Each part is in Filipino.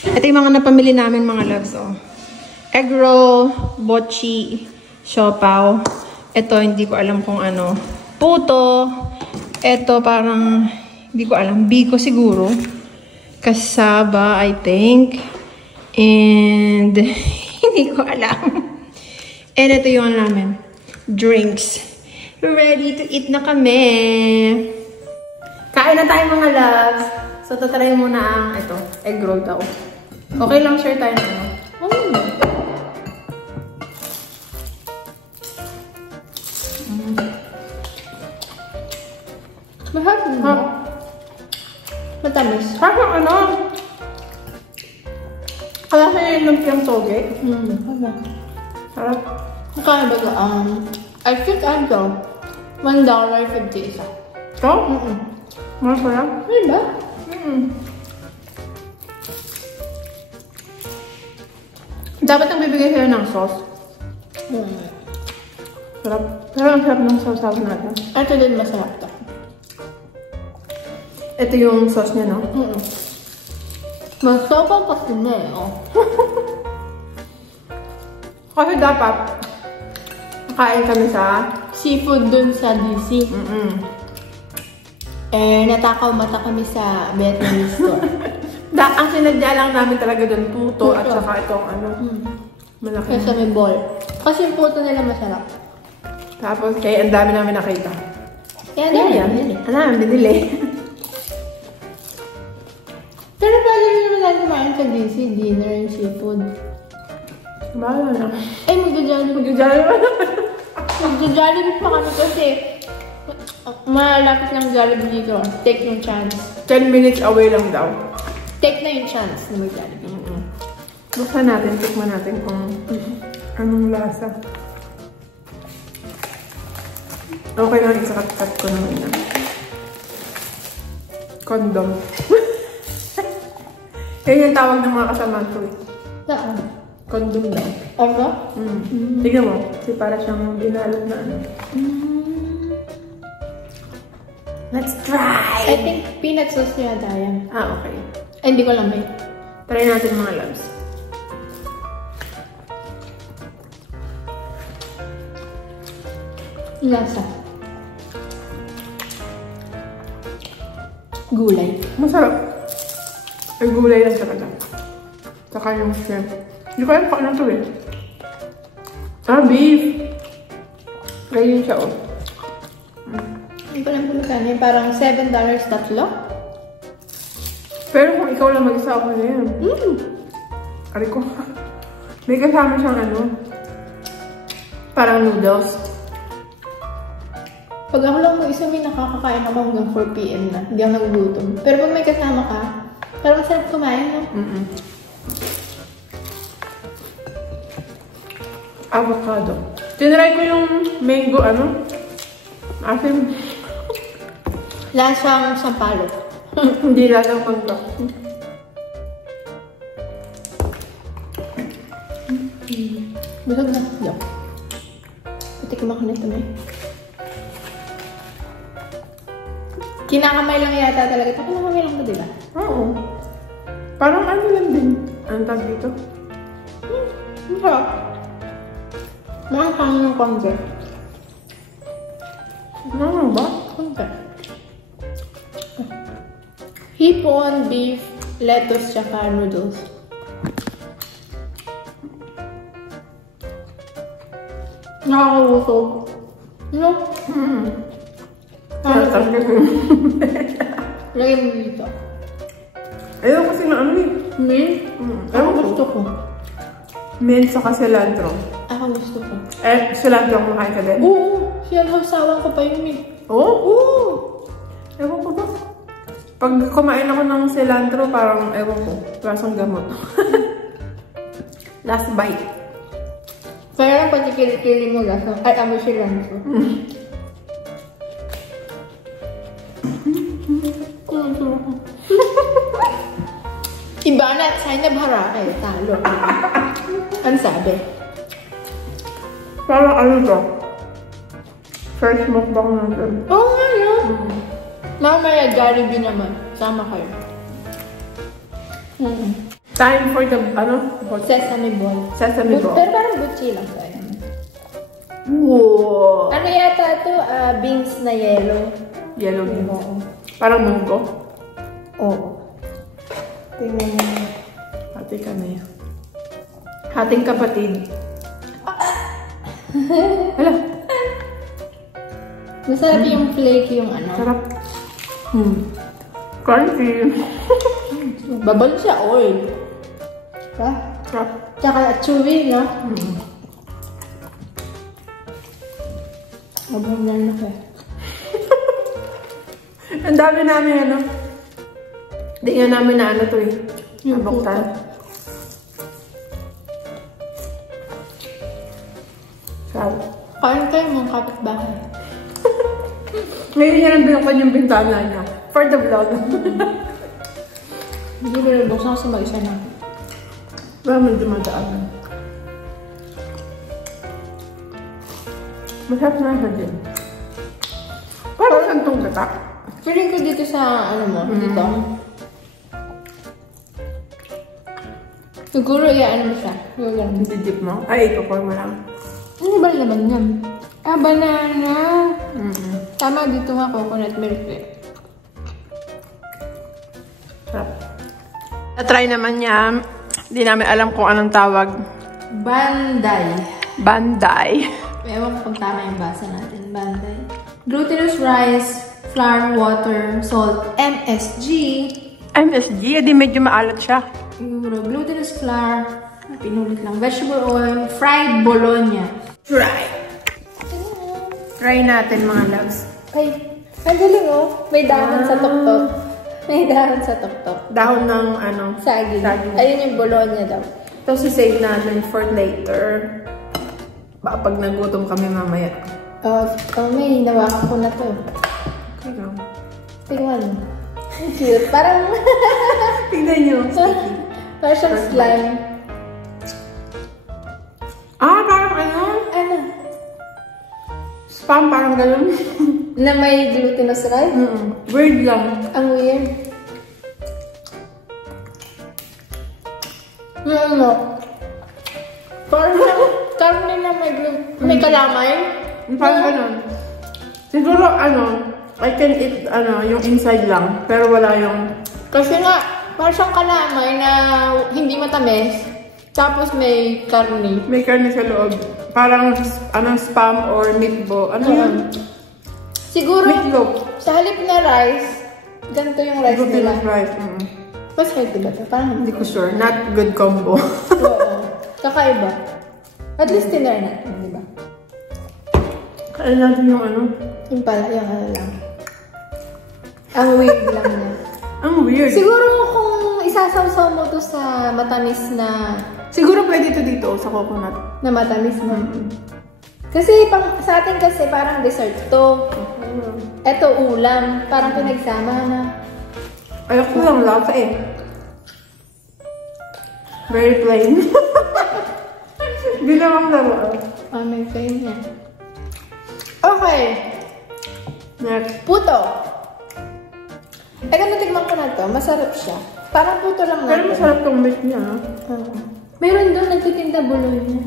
Ito yung mga napamili namin mga loves, oh. Egg roll, bochi, siopaw. Ito, hindi ko alam kung ano. Puto. Ito, parang, hindi ko alam. Biko siguro. Kasaba, I think. And, hindi ko alam. And ito yung namin. Drinks. Ready to eat na kami. Kain na tayo mga loves. So, tatry muna ang, ito, egg roll daw. Okay lang, share tayo na ano. Mahal mo? Matamis. Parang ano? Kala sa yung lumpiang toge? Sarap. Magkano ba ito? I think ano? $1.50 isa. Ito? Mahal ko lang? Ano ba? Dapat nang bibigay sa'yo ng sauce. Sarap. Pero ang sarap ng sauce natin. Ito din masarap to. Ito yung sauce niya, no? Masarap kasi na eh, oh. Kasi dapat, nakain kami sa seafood dun sa DC. Eh, natakaw mata kami sa Vietnamese store. Ang sinadya lang namin talaga dun, puto at saka itong ano, malaki. Kasi may ball. Kasi yung puto nila masarap. Tapos, kaya ang dami namin nakita. Kaya dami binili. Ang dami binili. Pero pwede rin naman natin kumain sa DC, dinner yung seafood. Bahala na. Ay, magja-jollibee pa kami kasi malapit ng Jollibee dito. Take yung chance. 10 minutes away lang daw. Take na yung chance na mag-Jollibee. Buksan natin, tikman natin kung anong lasa. Okay lang, isakat-kat ko naman na. Condom. Yan yung tawag ng mga kasama ko eh. Saan? Condom daw. Ano? Tignan mo, kasi para siyang binalot na ano. Let's try! I think peanut sauce yata yan. Ah, okay. Ay, hindi ko alam eh. Try natin mga loves. Lasa. Gulay. Masarap. Ay, gulay lang talaga. Saka yung shrimp. Hindi ko alam kung ano to eh. Ah, beef. Ganyan siya oh. Hindi ko alam kung magkano yun. Parang $7 tatlo. Pero kung ikaw lang mag-isa ako na yan. Ari ko. May kasama siyang ano. Parang noodles. Pag ako lang mag-isa, may nakakakain ako hanggang 4 PM na. Hindi ako nagugutom. Pero pag may kasama ka, parang masarap kumain, no? Avocado. Tinry ko yung mango, ano? Asin. Lasang sampalok. Hindi lasang pagka. Busog na. Yo. Patikman ko nito, may. Kinakamay lang yata talaga. Kinakamay lang ba, diba? Oo. Parang ano lang din. Anong tag dito? Masarap. Makakang ng konti. Ano ba? Konti. Hipon, beef, lettuce, tsaka noodles. Nakakawusog. No? Lagay mo dito. Ayaw kasi na ano eh. Mint? Ako gusto ko. Mint saka cilantro. Ako gusto ko. Eh, cilantro ang makain ka din? Oo! Sinalhawsawan ko pa yun eh. Oo? Oo! Ewan ko ba? Pag kumain ako ng cilantro, parang ewan ko. Lasang gamot. Last bite. Kaya lang pag ikili-kili mo lasang, ay amoy cilantro. Iba na, sign na bara eh, talo. Ang sabi? Parang ano to? First mukbang natin. Oo nga yun. Mamaya Jollibee naman. Sama kayo. Time for the, Sesame ball. Sesame ball. Pero parang butchi lang to. Ayan. Wow! Ano yata to? Beans na yellow. Yellow din. Oo. Parang munggo. Oo. Tingnan mo. Hati ka na yan. Hating kapatid. Hala. Masarap yung flake yung ano. Sarap. Crunchy. Babal siya oil. Ha? Sarap. Tsaka chewy, no? Babal na na Ang dami namin Hindi nga namin na to eh. Yung Nabuktan. Sarap. Kain kayo mga kapitbahay. Ngayon niya lang binuksan yung bintana niya. For the vlog. Hindi ko rin buksan kasi mag-isa na. Wala man dumadaan. Masarap na siya din. Parang santong gata. Feeling ko dito sa, dito. Siguro, ano mo siya. Hindi dip mo? Ay, ito mo lang. Ano ba naman yan? Banana. Tama dito nga, coconut milk eh. Sarap. Na-try naman niya. Hindi namin alam kung anong tawag. Banday. Banday. Ewan ko kung tama yung basa natin. Banday. Glutinous rice, flour, water, salt, MSG. MSG? Di medyo maalat siya. Glutinous flour, pinulit lang. Vegetable oil, fried bologna. Try natin mga loves. Ay, ang galing oh. May dahon sa tuktok. May dahon sa tuktok. Dahon ng Saging. Saging. Ayun yung bologna daw. Ito save natin for later. Baka pag nagutom kami mamaya. May nawakan ko na to. Okay lang. Tingnan. Ang cute. Parang Tingnan nyo. parang siyang slime. Parang Ano? Spam, parang ganun. Na may glutinous rice? Weird lang. Ang weird. Parang siyang karne na may kalamay. Parang ganun. Siguro, I can eat, yung inside lang. Pero wala yung... Kasi nga, parang siyang kalamay na hindi matamis. Tapos may karne. May karne sa loob. Parang, spam or meatball. Ano yun? Siguro, Meatloaf. sa halip na rice, ganito yung rice nila. Glutinous rice. Mas healthy ba ito? Parang Hindi ko sure. Not good combo. Oo. Kakaiba. At least tinry natin, di ba? Kaya natin yung Yung pala, yung lang. Ang weird lang niya. Ang weird. Siguro kung isasawsaw mo to sa matamis na... Siguro pwede ito dito sa coconut. Na matamis na. Kasi sa atin kasi parang dessert to. Ito ulam. Parang pinagsama na. Ayoko lang lasa eh. Very plain. Hindi naman laro. May plain niya. Okay. Next. Puto. Natikman ko na to. Masarap siya. Parang puto lang natin. Pero masarap tong meat niya. Meron doon nagtitinda bologna.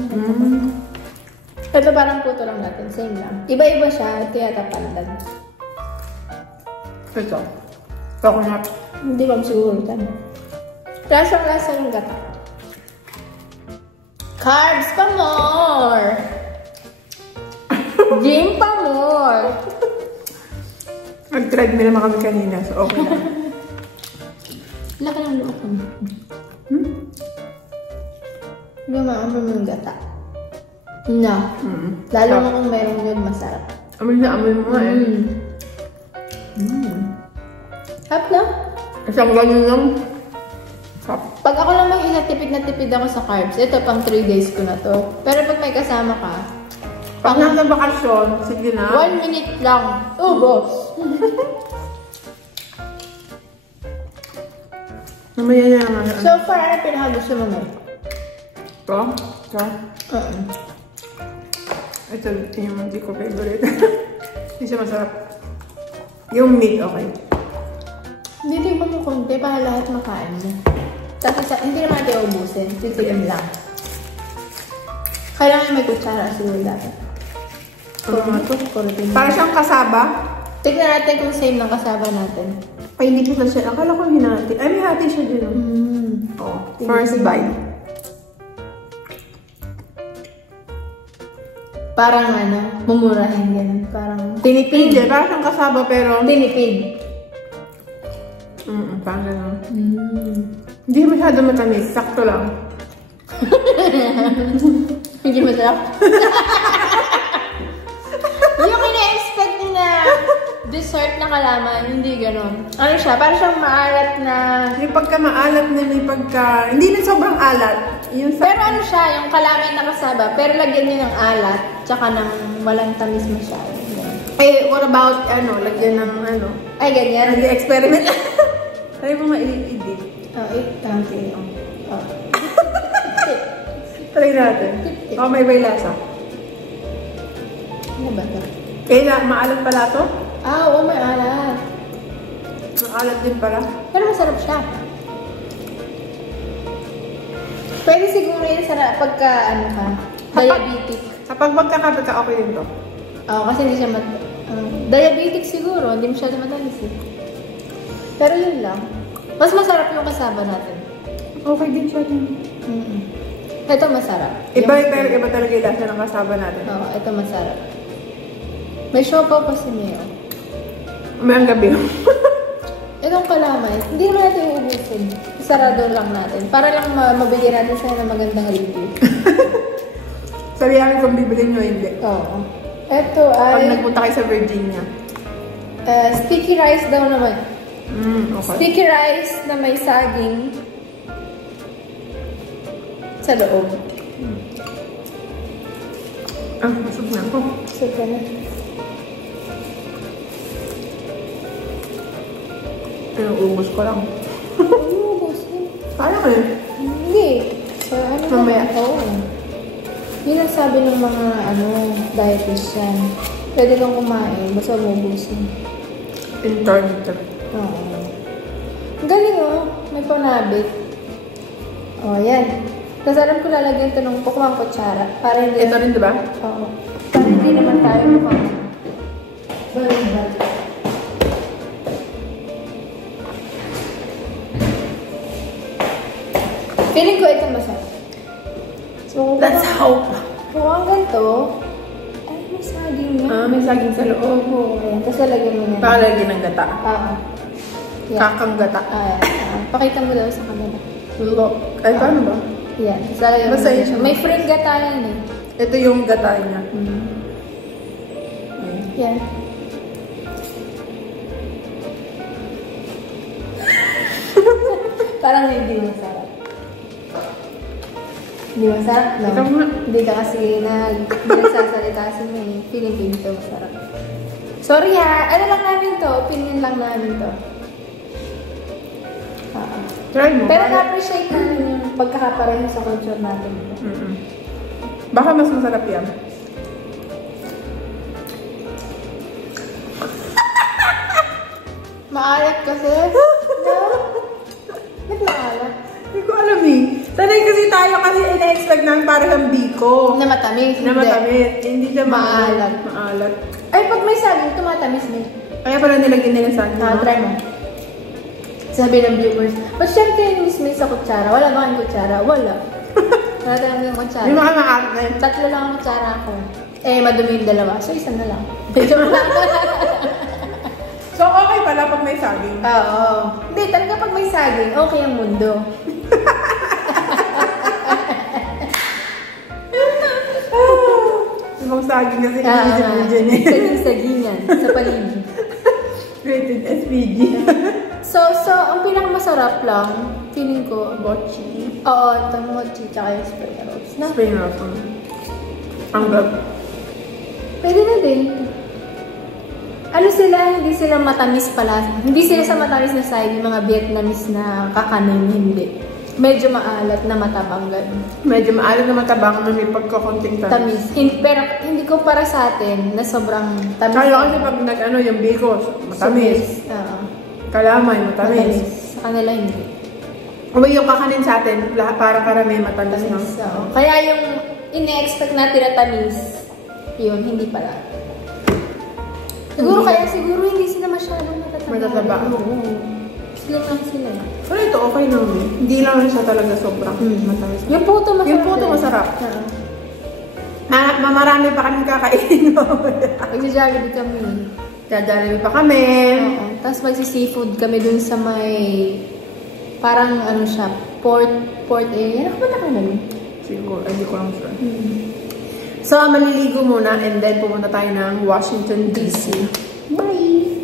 Ito parang puto lang natin. Same lang. Iba-iba siya. Kaya tapandan. Ito. Coconut. Hindi ko siguro tama. Lasang-lasa yung gata. Carbs pa more! Gym pa more! Nag-treadmill naman kami kanina. So okay lang. Laka ng loob ko. Lumaamay mo yung gata. No. Lalo na kung meron yun, masarap. Amoy na amoy mo nga eh. Hap lang. Isang ganun lang. Hap. Pag ako lang mag-isa, tipid na tipid ako sa carbs. Ito, pang 3 days ko na to. Pero pag may kasama ka, Pag nasa bakasyon, sige na. 1 minute lang. Ubos. Namaya niya nga. So far, ano pinakagusto mo mo? Ito? Ito? Ito yung hindi ko favorite. Hindi siya masarap. Yung meat, okay. Hindi ba mo konti para lahat makain mo? Tapos hindi naman natin ubusin. Titikim lang. Kailangan may kutsara siguro dapat. Para siyang kasaba. Tignan natin kung same ng kasaba natin. Ay, hindi ko siya. Akala ko hinati. Ay, may hati siya din. Oh, first bite. Parang mumurahin yan. Parang Tinipid. Para siyang kasaba pero... tinipid. Parang gano'n. Hindi masyado matamis. Sakto lang. Hindi masarap. Yung ina-expect na dessert na kalaman, hindi ganon. Ano siya? Parang siyang maalat na... May pagka maalat na may pagka... Hindi na sobrang alat. Pero ano siya? Yung kalaman na kasaba. Pero lagyan niyo ng alat. Tsaka ng walang tamis masyado. Eh, what about, lagyan ng Ay, ganyan. Nag-experiment. Tayo mo ma-i-dip. Okay. Try natin. May lasa. Ano ba ito? Maalat pala to? Oo, may alat. Maalat din pala. Pero masarap siya. Pwede siguro yun pagka, diabetic. Kapag magkakapit ka, okay din to. Oo, kasi hindi siya diabetic siguro, hindi masyado matamis eh. Pero yun lang. Mas masarap yung kasaba natin. Okay din siya din. Ito masarap. Iba talaga yung lasa ng kasaba natin. Oo, ito masarap. May siopaw pa si Mio. May ang gabi. Itong kalamay, hindi naman natin uubusin. Sarado lang natin. Para lang mabigyan natin sa'yo ng magandang review. Sabihan kung bibili nyo, hindi. Oo. Ito ay... Pag nagpunta kayo sa Virginia. Sticky rice daw naman. Okay. Sticky rice na may saging sa loob. Masog na ako. So, ganun. Ubus ko lang. Ubusin. Sayang eh. Hindi. So, mamaya. Oo. Yun ang sabi ng mga dietitian. Pwede kang kumain, basta ubusin. Intermittent. Oo. Ang galing may panabit. Yan. Tapos alam ko lalagyan ito ng pukumang kutsara. Para hindi... Ito rin, di ba? Oo. Para hindi naman tayo mukhang... Balik. Feeling ko ito masarap. So, Let's hope. Kung ang ganito, ay may saging na. May saging sa loob. Oo, ayan. Tapos lalagyan mo yan. Pakalagyan ng gata. Oo. Kakang gata. Pakita mo daw sa kanila. Look. Ay, paano ba? Yan. Tapos lalagyan mo Basta yan. yun. May free gata yan eh. Ito yung gata niya. Yan. Parang hindi masarap. Hindi masarap, no? Ikaw nga. Hindi ka kasi nagsasalita sa may feeling ko ito masarap. Sorry ha, ano lang namin to, opinion lang namin to. Try mo. Pero na-appreciate namin yung pagkakapareho sa culture natin. Baka mas masarap yan. Maalat kasi. No? Ba't maalat? Hindi ko alam eh. Sanay kasi tayo kasi ina-expect namin para ng biko. Na matamis. Na matamis. Hindi siya Maalat. Maalat. Ay, pag may saging, tumatamis na. Kaya pala nilagyan nila sa akin. Try mo. Sabi ng viewers, ba't siya kayo miss sa kutsara? Wala ba kayong kutsara? Wala. Wala tayong yung kutsara. Yung mga maarte. 3 lang ang kutsara ko. Madumi yung 2. So, 1 na lang. Medyo lang. So, okay pala pag may saging. Oo. Hindi, talaga pag may saging, okay ang mundo. Ibang saging kasi inisip dyan eh. Saging-sagingan sa paligid. Rated SPG. So, ang pinakamasarap lang, feeling ko, Mochi. oo, itong mochi, tsaka yung spring rolls. Spring rolls. Ang gab. Pwede na din. Ano sila, hindi sila matamis pala. Hindi sila sa matamis na side, yung mga Vietnamese na kakanin, hindi. Medyo maalat na matabang ganun. Medyo maalat na matabang na may pagkakunting tamis. Pero hindi ko para sa atin na sobrang tamis. Kaya kasi pag yung biko, matamis. Oo. Kalamay, matamis. Sa kanila hindi. Uy, yung kakanin sa atin, lahat para karami matamis na. So, kaya yung ine-expect natin na tamis, yun, hindi pala. Siguro hindi sila masyadong Matataba. Oo. Slim lang sila. Pero ito okay naman. Hindi lang siya talaga sobrang matamis. Yung puto masarap. Yung puto masarap. Marami pa kami kakainin. Magja-jollibee kami. Jollibee pa kami. Oo. Tapos magsi-seafood kami dun sa may parang ano siya, port area. Nakapunta ka naman. Siguro, hindi ko lang sure. So, maliligo muna and then pumunta tayo ng Washington, D.C. Bye!